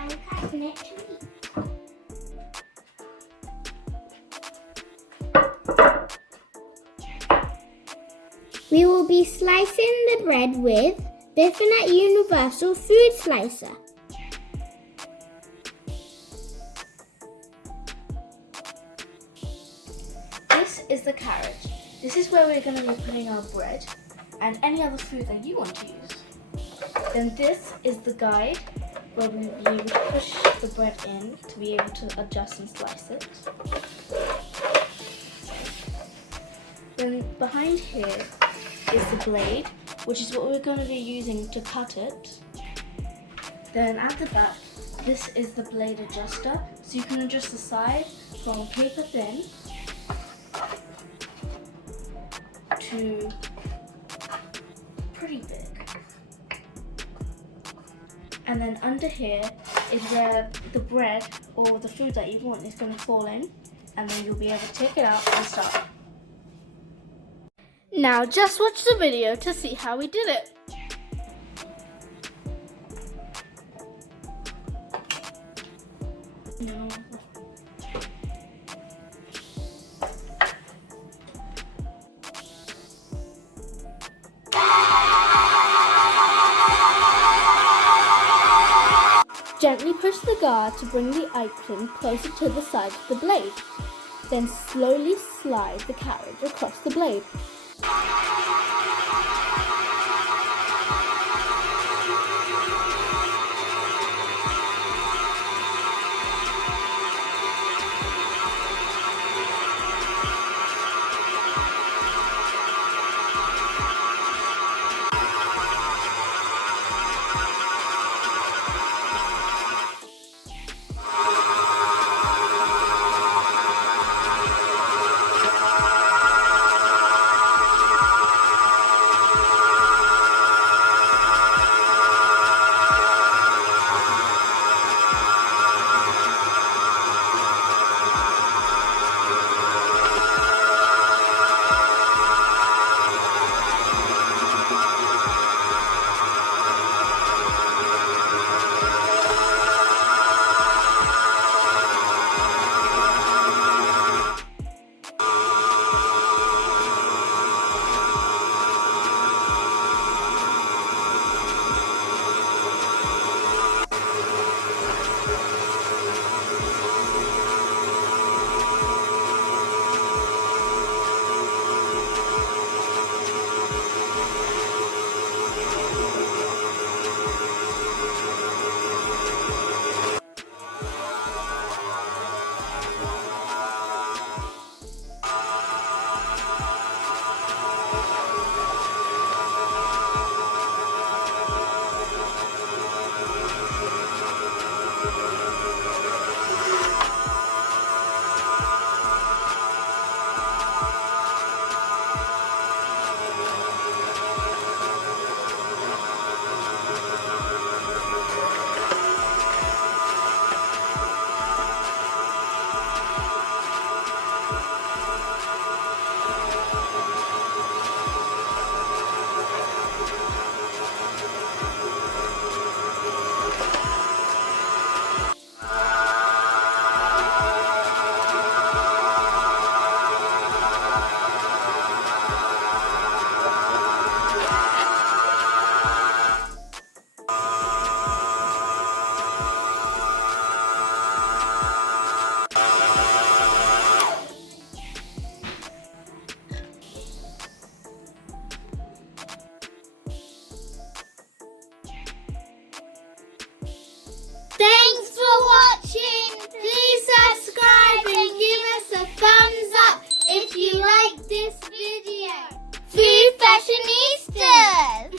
now we're cutting it to eat. We will be slicing the bread with Bifinett Universal Food Slicer. This is the carriage. This is where we're going to be putting our bread and any other food that you want to use. Then this is the guide where we will be able to push the bread in to be able to adjust and slice it. Then behind here is the blade, which is what we're going to be using to cut it. Then at the back, this is the blade adjuster, so you can adjust the side from paper thin to pretty big. And then under here is where the bread or the food that you want is going to fall in, and then you'll be able to take it out and start. Now just watch the video to see how we did it. No. Gently push the guard to bring the apron closer to the side of the blade. Then slowly slide the carriage across the blade.